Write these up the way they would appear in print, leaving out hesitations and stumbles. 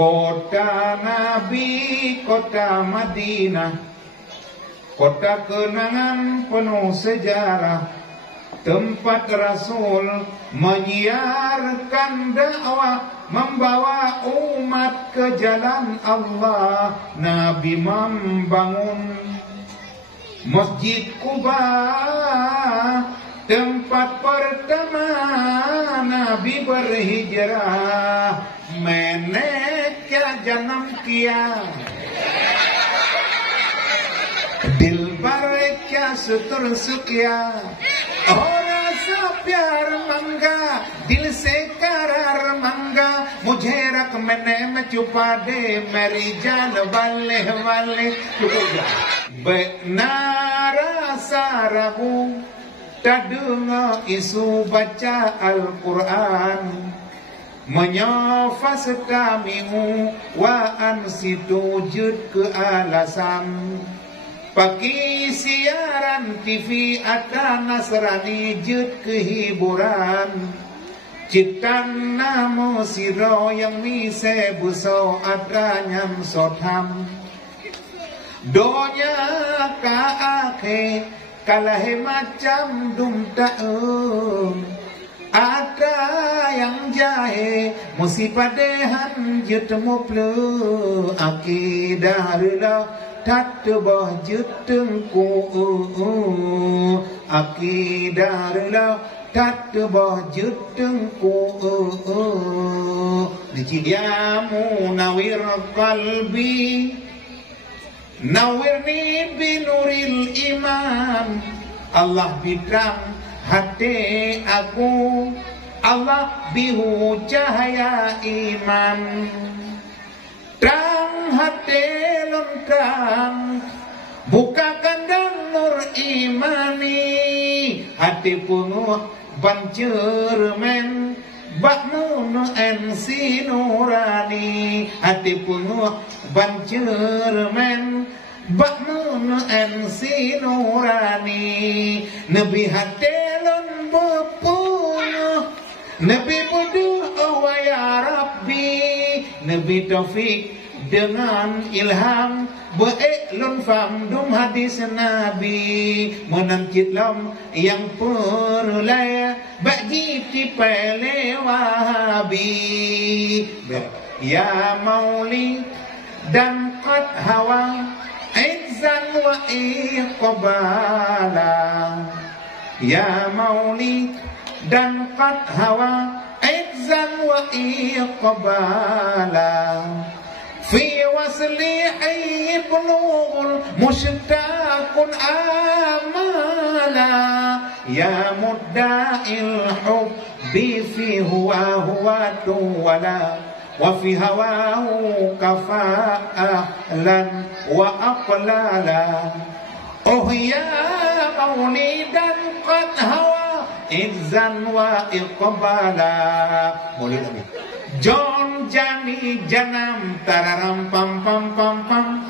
Kota Nabi, kota Madinah, kota kenangan penuh sejarah, tempat Rasul menyiarkan dakwah, membawa umat ke jalan Allah. Nabi membangun Masjid Quba, tempat pertama Nabi berhijrah. Menek kya janam kiya, dilbar kya sutur sukya, oh rasa pyar manga, dil se karar manga, mujhe rak मैंने में छुपा दे मेरी जान वाले वाले benara saragu tadunga isu baca Al-Quran menyafas kamimu wa ansitu jud ke alasan pagi siaran TV ada Nasrani jud kehiburan citan namo siro yang mise buso adanyam sotham donya ka akhe kalahe macam dum taum ada yang jahe musipadehan jutmu plu akidarlah tatbah jutengku akidarlah tatbah jutengku dijidamu nawir qalbi nawirni binuril iman Allah bidang hati aku Allah bihu cahaya iman terang hati lengkang bukakan dan nur imani hati penuh bancermen bakmun ensi nurani hati penuh bancermen bakmun ensi nurani Nabi hatelon bepunuh Nabi buduh oh ya Rabbi Nabi taufik dengan ilham be'eklun famdum hadis Nabi menangkit lam yang perlaya bagi tipele wahabi ya mauli dan qad hawa izzan wa iqbala ya mauli dan qad hawa izzan wa iqbala في وصلي بلوغ مشتاق آمالا يا مدعي الحب في هواه تولا وفي هواه كفاء أهلا وأقلالا أوه يا مولدا قد هوى إذا وإقبالا مولد أمين John Jani Janam Tararam Pam Pam Pam Pam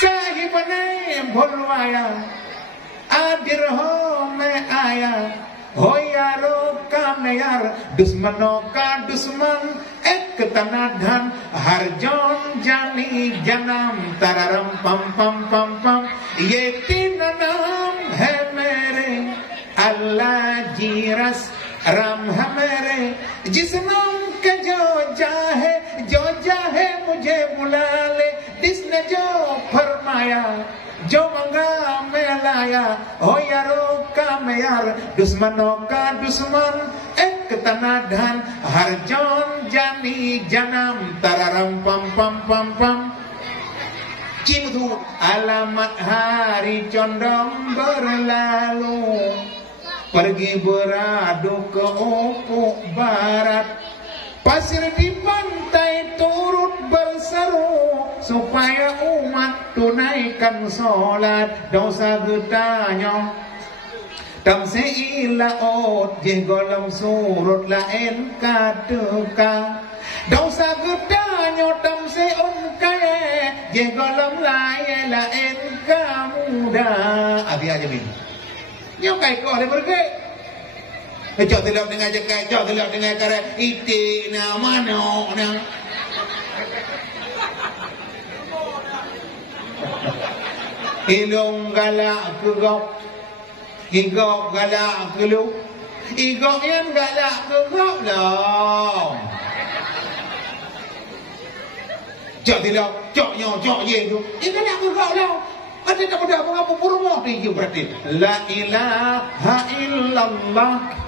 Sahibane Bholwaya Adirho Me Aya Hoyaro Kameyar Dusmano Ka Dusman Ek Tanadhan Har John Jani Janam Tararam Pam Pam Pam Pam Ye Tinanam Hai Mere Allah Jiras Ram Hamere Jisnam के जो चाहे मुझे बुला ले जिसने जो फरमाया जो मंगा मैं लाया हो यारों का मैं यार दुश्मनों का दुश्मन एक तनाधान हर जौन जानी जन्म तररम pam pam pam pam Cimdu alamat hari condong berlalu pergi beradu ke ufuk barat pasir di pantai turut berseru supaya umat tunaikan solat dosa getanya tam seila ot je golem surut lain kateka dosa getanya tam seun kae je golem lain kamuda abi aja bin nyokai ko le berge Jauh telap dengan jakai, jauh telap dengan kara iti na mano na. Ilung galak ke gok, igok galak ke lu, igok yang galak ke gok lah. Cok tidak, coknya, cok ye tu. Ini galak ke gok lah. Ada tak ada apa-apa purmo dia berarti. La ilaha illallah.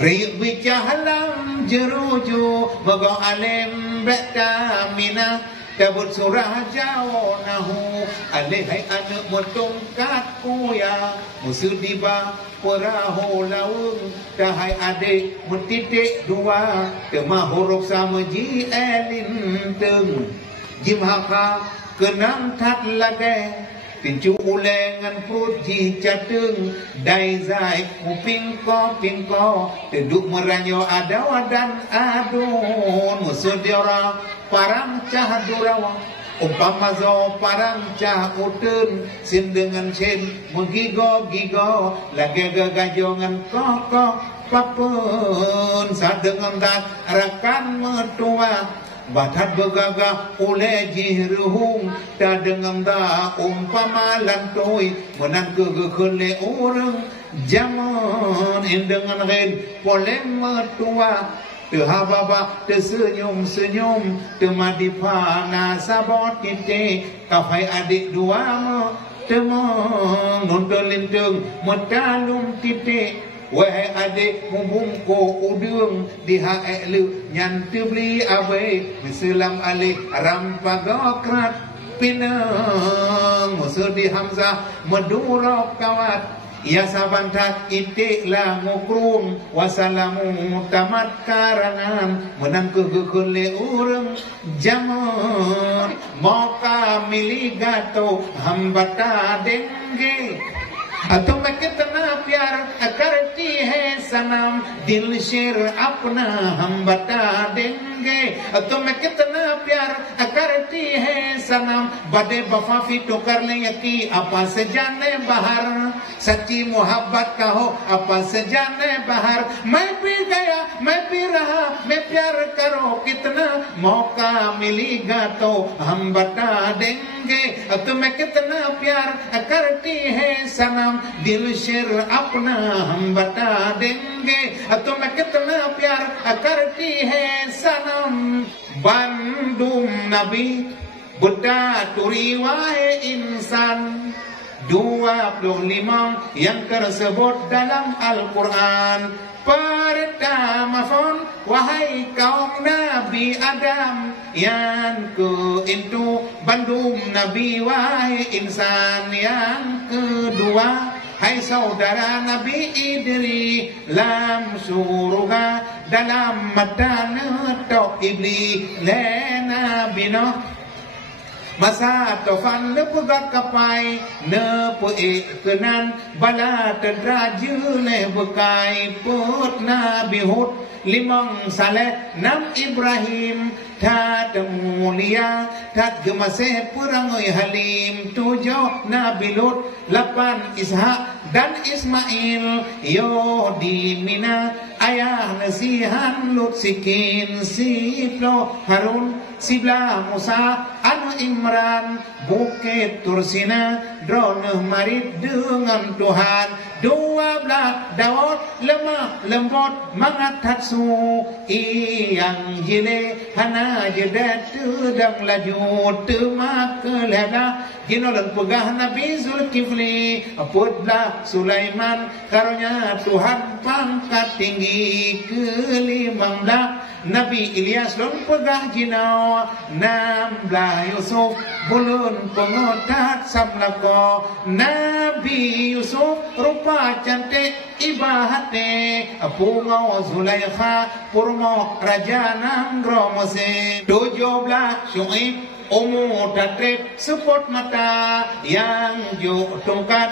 Rik bicahalam jeruju Bago alim beta mina Tabut surah jawonahu Alihai anak mutungkat kuya Musuh diba perahu laung Tahai adik mutitik dua Temah huruf sama ji elinteng Jimhaka kenang tat lage Pincu ulengan perut ji cateng Dai zai kuping ko Teduk meranyo adawa dan adun Musuh diorang parang cah durawa Umpama zo parang cah utun Sin dengan sin menggigo-gigo Lagi gagajongan koko papun Saat dengan dat rakan mertua Batat bergagah oleh jihruhung Tak dengan da umpama lantoi Menan kegekele orang Zaman dengan ren polem mertua Tehababa tersenyum-senyum Temadipana sabot titik Kafai adik dua temang Nontolintung metalum titik Wahai adik mumbungko udung Dihaek lu nyantu beli abai Misalam alik rampagokrat Pinang Musuh di Hamzah medurok kawat Ya sabantat itiklah ngukrung Wassalamu tamat karangan Menang kegekele urang Jaman Moka miligato Hambata dengge तुम्हें कितना प्यार करती है सनम दिल शेर अपना हम बता देंगे तुम्हें कितना प्यार करती है सनम बड़े वफाफी तो कर ले यकी अपा से जाने बाहर सच्ची मोहब्बत का हो अपा से जाने बाहर मैं भी गया मैं भी रहा मैं प्यार करो कितना मौका मिलेगा तो हम बता देंगे तुम्हें कितना प्यार करती है सनम दिल शेर अपना हम बता देंगे तुम्हें कितना प्यार करती है सनम Bandung Nabi Buddha turiwahai insan 25 yang tersebut dalam Al-Quran Pertama fon wahai kaum Nabi Adam Yang keintu Bandung Nabi wahai insan Yang kedua hai saudara Nabi Idri lam surga dalam mata netok iblis lena bino masa tofan lepegat kapai nepe kenan bala terdraju le bekai put Nabi Hud limang saleh nam Ibrahim tat mulia tat gemaseh perangoi halim 7 Nabi Lut 8 Ishak dan Ismail yo di Mina ayah nasihan Lut sikin siplo Harun sibla Musa anu Imran bukit Tursina drone marit dengan Tuhan 12 Daud lemah lembut mangathatsu yang jile hana jedat tudang laju temak kelada jinolan pegah Nabi Zulkifli putlah Sulaiman karunia Tuhan pangkat tinggi ke-15 Nabi Ilyas lon pegah jinau 16 Yusuf bulun pengotat samlako Nabi Yusuf rupa cantik ibahate pungo Zulaikha purmo raja nanggro Mesir 17 Syuaib umur tatrib sepot mata yang juk tongkat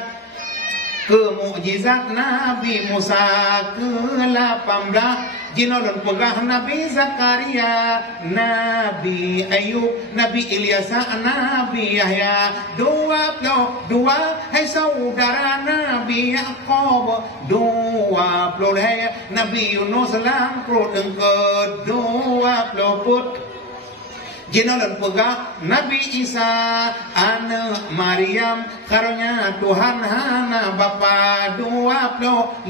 kemukjizat Nabi Musa ke-18 jinolon pegah Nabi Zakaria Nabi Ayub Nabi Ilyas Nabi Yahya 22 hai saudara Nabi Yaakob 20 hai Nabi Yunus langkrut engke 20 put Jinolan pega Nabi Isa anak Maryam karunya Tuhan hana bapa 25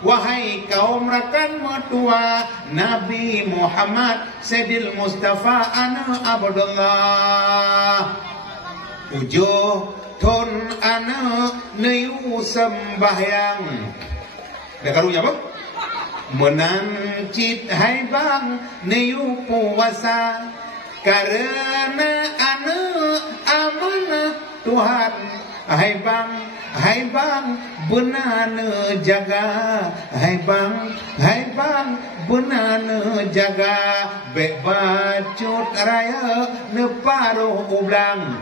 wahai kaum rakan mertua Nabi Muhammad Sayyidil Mustafa anak Abdullah 7 ton anak neyu sembahyang dah karunya apa? Menancit hai bang neyu puasa karena anak amanah Tuhan hai bang benana jaga hai bang benana jaga bek bacut raya neparuh ublang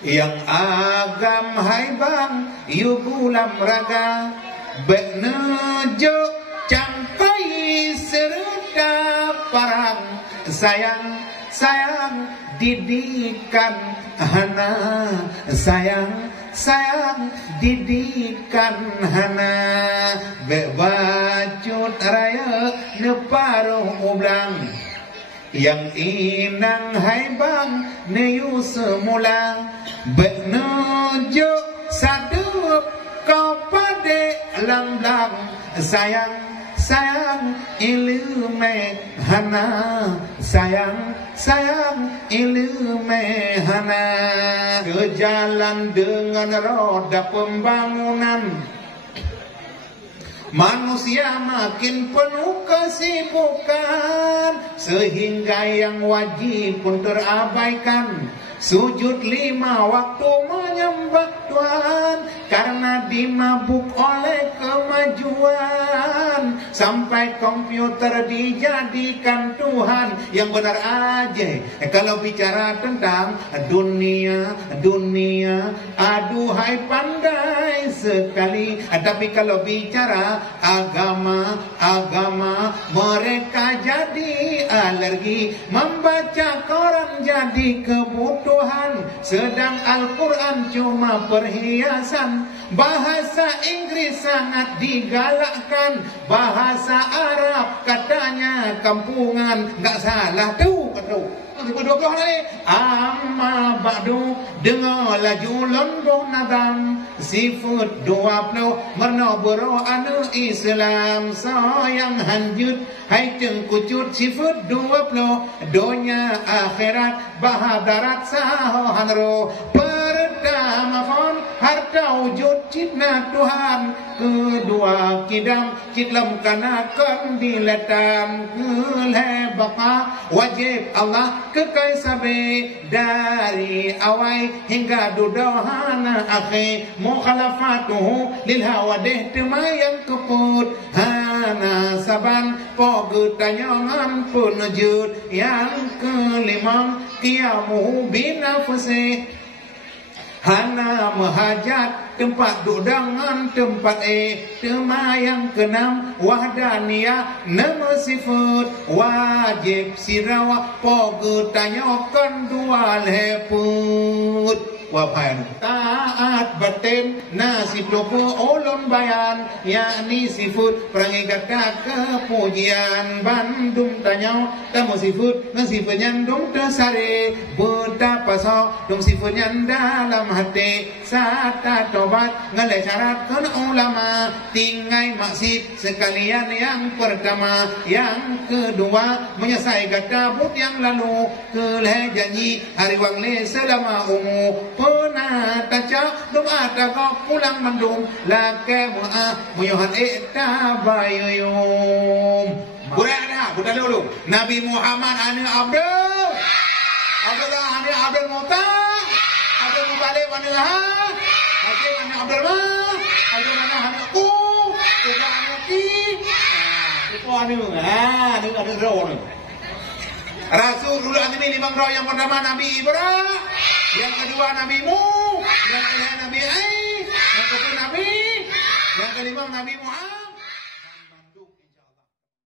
yang agam hai bang yu gulam raga bek nejo campai serta parang sayang didikan hana sayang didikan hana bebacut raya neparuh ublang yang inang hai bang neyu semula benuju sadup kau pade lang sayang ilme hana sayang ilme hana ke jalan dengan roda pembangunan manusia makin penuh kesibukan sehingga yang wajib pun terabaikan sujud 5 waktu menyembah Tuhan karena dimabuk oleh kemajuan sampai komputer dijadikan Tuhan yang benar aja kalau bicara tentang dunia aduhai pandai sekali tapi kalau bicara agama mereka jadi alergi membaca koran jadi kebutuhan sedang Al-Quran cuma perhiasan bahasa Inggris sangat digalakkan bahasa Arab katanya kampungan nggak salah tuh amma ba'du dengar laju lomboh nadam sifut 20 menobro anu Islam sayang hanjut hai tengkucut sifut 20 dunia akhirat bahadarat sahohanro pertama kon harta wujud cipna Tuhan kedua kidam ciklam kana kondiletan kelebaka wajib Allah kekai sabe dari awai hingga dudohana akhi mukhalafatuhu lil hawadih temayang keput hana saban pogutanyongan punujud yang kelima qiyamuhu binafsi hana mahajat tempat dudangan tempat temayang keenam wahdaniyah nama sifat wajib sirawa pogetanyokan dua leput wapan taat batin nasib doku ulun bayan yakni sifat perangi kata kepujian bandung tanyau tamu sifat nasib nyandung tersare betapa so dong sifatnya dalam hati sata tobat ngalai syarat kan ulama tinggai maksud sekalian yang pertama yang kedua menyesai kata but yang lalu keleh janji hari wangle selama umur pernah taca doa kau pulang mendung lake mu'ah muyuhan tabayuyum budak dulu Nabi Muhammad ani Abdul ani Abdul Mu'tah Abdul Muttalib ani Lahab Hakim ani Abdul Mah Abdul Manah ani aku Uga ani Ki itu ani ini ada roh Rasul dulu ini 5 roh yang pertama Nabi Ibrahim yang kedua Nabi Nuh yang ketiga Nabi Ai yang kedua Nabi yang kelima Nabi Muhammad